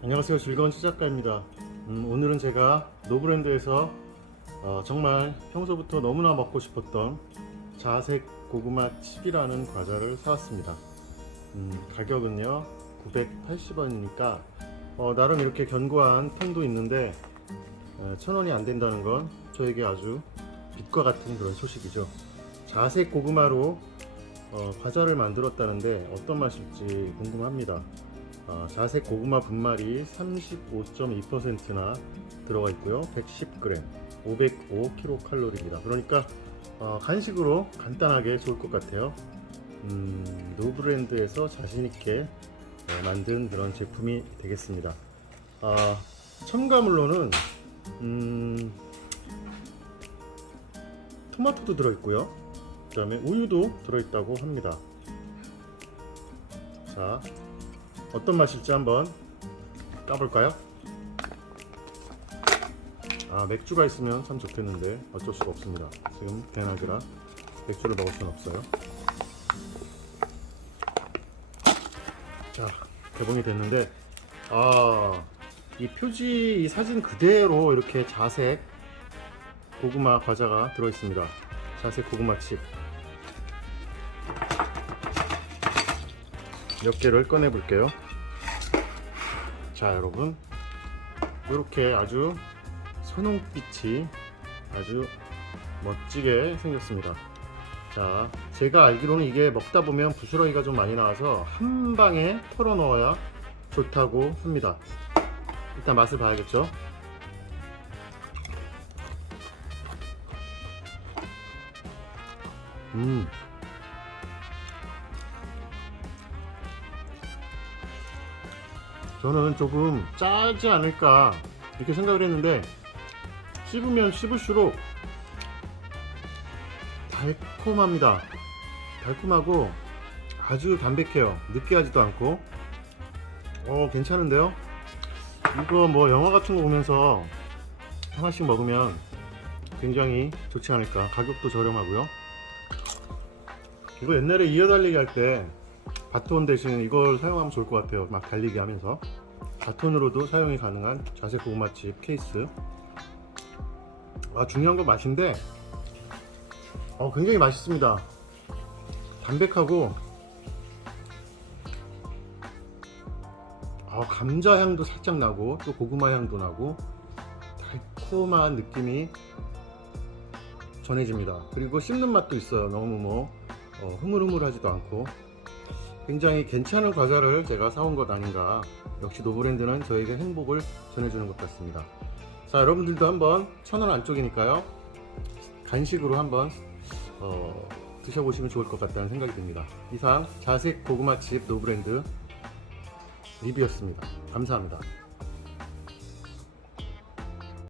안녕하세요. 즐거운 시작가입니다. 음, 오늘은 제가 노브랜드에서 어, 정말 평소부터 너무나 먹고 싶었던 자색 고구마 칩이라는 과자를 사왔습니다. 음, 가격은요 980원이니까 어, 나름 이렇게 견고한 통도 있는데 어, 천원이 안 된다는 건 저에게 아주 빛과 같은 그런 소식이죠. 자색 고구마로 어, 과자를 만들었다는데 어떤 맛일지 궁금합니다 어, 자색 고구마 분말이 35.2%나 들어가 있고요. 110g, 505kcal입니다. 그러니까 어, 간식으로 간단하게 좋을 것 같아요. 음, 노브랜드에서 자신 있게 어, 만든 그런 제품이 되겠습니다. 아, 첨가물로는 음, 토마토도 들어있고요. 그 다음에 우유도 들어있다고 합니다. 자, 어떤 맛일지 한번 까볼까요? 아 맥주가 있으면 참 좋겠는데 어쩔 수가 없습니다. 지금 대낮이라 맥주를 먹을 수는 없어요. 자 개봉이 됐는데 아 이 표지 이 사진 그대로 이렇게 자색 고구마 과자가 들어있습니다. 자색 고구마 칩 몇 개를 꺼내 볼게요. 자, 여러분. 이렇게 아주 선홍빛이 아주 멋지게 생겼습니다. 자, 제가 알기로는 이게 먹다 보면 부스러기가 좀 많이 나와서 한 방에 털어 넣어야 좋다고 합니다. 일단 맛을 봐야겠죠? 음. 저는 조금 짜지 않을까 이렇게 생각을 했는데 씹으면 씹을수록 달콤합니다. 달콤하고 아주 담백해요. 느끼하지도 않고. 어, 괜찮은데요? 이거 뭐 영화 같은 거 보면서 하나씩 먹으면 굉장히 좋지 않을까. 가격도 저렴하고요. 이거 옛날에 이어달리기 할 때 바톤 대신 이걸 사용하면 좋을 것 같아요. 막 달리기 하면서. 바톤으로도 사용이 가능한 자색 고구마칩 케이스. 아, 중요한 건 맛인데, 어, 굉장히 맛있습니다. 담백하고, 아, 감자 향도 살짝 나고, 또 고구마 향도 나고, 달콤한 느낌이 전해집니다. 그리고 씹는 맛도 있어요. 너무 뭐, 어, 흐물흐물하지도 않고. 굉장히 괜찮은 과자를 제가 사온 것 아닌가. 역시 노브랜드는 저에게 행복을 전해주는 것 같습니다. 자, 여러분들도 한번 천원 안쪽이니까요. 간식으로 한번 어, 드셔보시면 좋을 것 같다는 생각이 듭니다. 이상 자색 고구마칩 노브랜드 리뷰였습니다. 감사합니다.